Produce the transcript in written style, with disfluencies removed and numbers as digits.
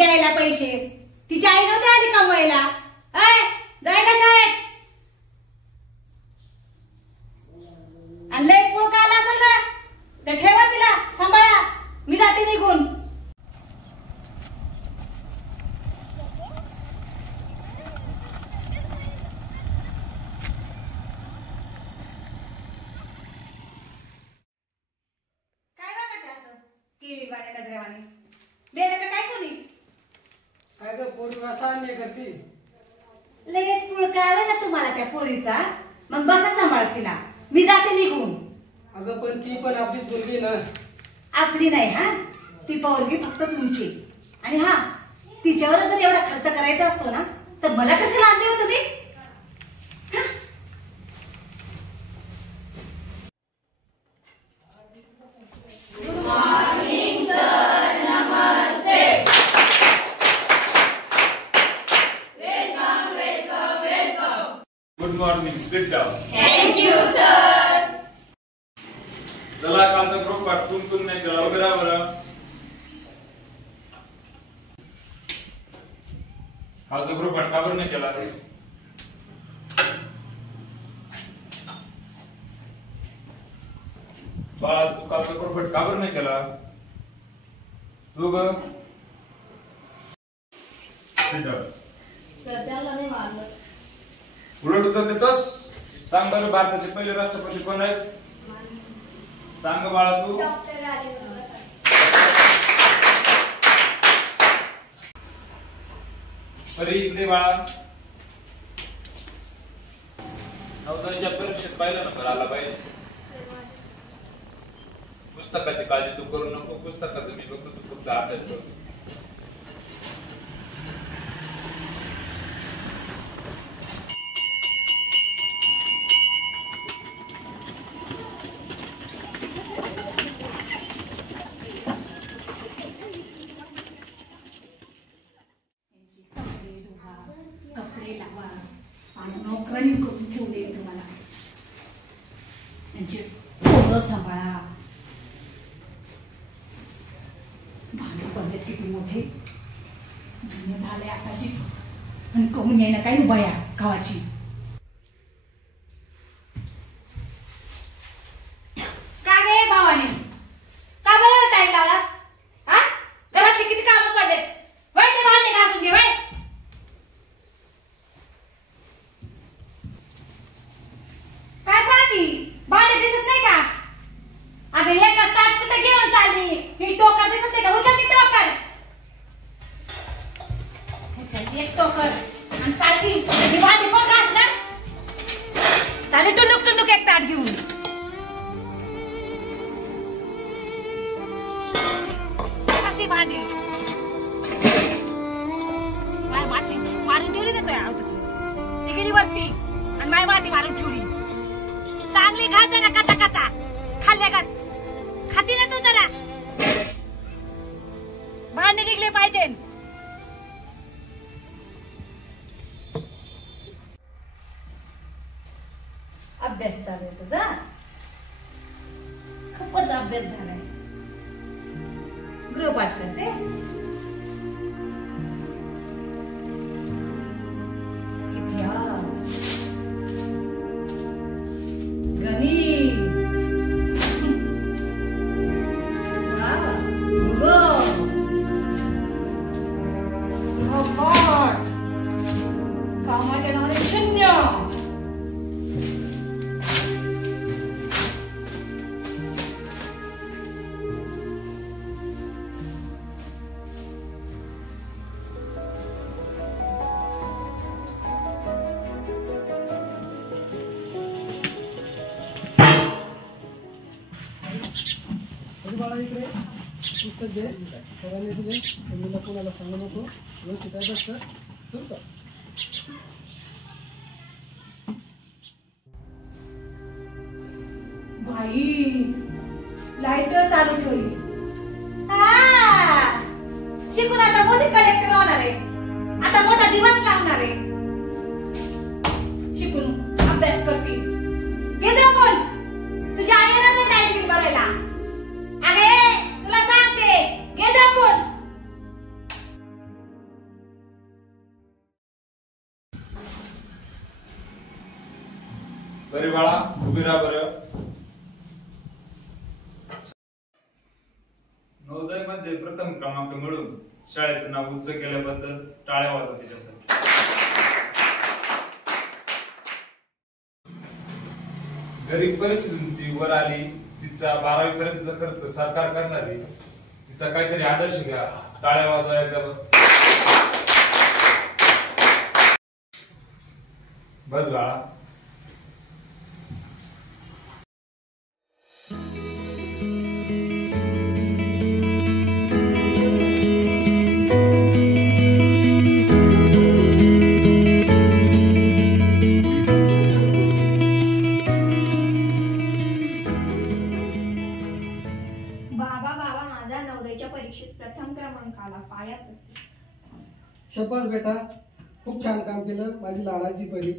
द्यायला पैसे? तिची आई नव्हती आली कमवायला? जाय का शाळेत? आणि लय पुळका आला असेल ना तर ठेवा तिला सांभाळा. मी जाते निघून. काय बघत आहे असं किरीवाने नजरेवाने? बेले का काय कोणी? काय ग पोरी असा नाही करती? लगेच पुळका आला ना तुम्हाला त्या पोरीचा, मग बसा सांभाळ तिला. मी जाते निघून. अगं पण ती पण आपलीच मुलगी ना. आपली नाही हा, ती पोरगी फक्त तुमची. आणि हा, तिच्यावर जर एवढा खर्च करायचा असतो ना तर मला कशाला आणले हो तुम्ही? Good morning sir. Namaste. Welcome welcome welcome. Good morning. Sit down. Thank you sir. चला कालचा ग्रुप पाठवून कोण नाही केला उभे राहा बरं. कालचा ग्रुप पाठ का बरं नाही केला? बाळा तू कालचा ग्रुप पाठ का बरं नाही केला? तू ग सर त्याला नाही मारलं. उलट उत्तर देतोस? सांग बरं भारताचे पहिले राष्ट्रपती कोण आहेत? सांग बाळा तू. डॉक्टर राजेंद्र प्रसाद. परी इकडे बाळा. नवदहावीच्या परीक्षेत पाहिलं नंबर आला पाहिजे. पुस्तकाची काळजी तू करू नको. पुस्तकाचं मी बघतो, तू फक्त अभ्यास कर. कपडे लावा आणि नोकरांनी करून ठेवले तुम्हाला. म्हणजे पोरं सांभाळा. भांडे पडले किती मोठे झाले आताशी. आणि कमून यायला काही बया गावाची. का गे भावानी, का बरं टाइम लावलास? हा, घरातले किती कामं पडलेत. वय ते भांडे घासून घे. वय काय पाहती? भांडे दिसत नाही का? अगं हे ताट कुठे घेऊन चालली? ही टोकर दिसत नाही का? उचल ती टोकर. ह्याच्यात एक टोकर आणि चालती. ही भांडी कोण घासणार? चालेल टुनुक टुनुक एक ताट घेऊन. अशी भांडी माय माती मारून ठेवली ना तुझ्या आवडत. ती गेली वरती आणि माय माती मारून ठेवली. चांगली घा जरा कचा कचा. खाल्ल्या का खाती ना तू जरा. भांडे निघले पाहिजे. अभ्यास चालू आहे तुझा? खूपच अभ्यास झालाय. गृहपाठ करते. इतिहास, गणित, भूगोल, गृहपाठ, कामाच्या नावाने शून्य. बाळा इकडे पुस्तक दे. सरांनी दिले. तुम्ही कोणाला सांगू नको. व्यवस्थित अभ्यास कर. चल का? बाई लाईट चालू ठेवली. शिकून आता मोठी कलेक्टर होणार आहे. आता मोठा दिवस लावणार आहे. शिकून अभ्यास करते. घे जा बोल. तुझ्या आईला नाही लाईट बिल भरायला. अरे तुला सांगते घे जा बोल. बरे बाळा उभी राहा बरं. नवोदय मध्ये प्रथम क्रमांक मिळून शाळेचं नाव उच्च केल्याबद्दल टाळ्या वाजवा तिच्यासाठी. गरीब परिस्थिती वर आली, तिचा 12वी पर्यंतचा खर्च सरकार करणारी, तिचा काहीतरी आदर्श घ्या. टाळ्या वाजवा एकदा. बस बाळा. परीक्षेत प्रथम क्रमांकाला पाया पडते. शपथ बेटा, खूप छान काम केलं माझी लाडाची परी.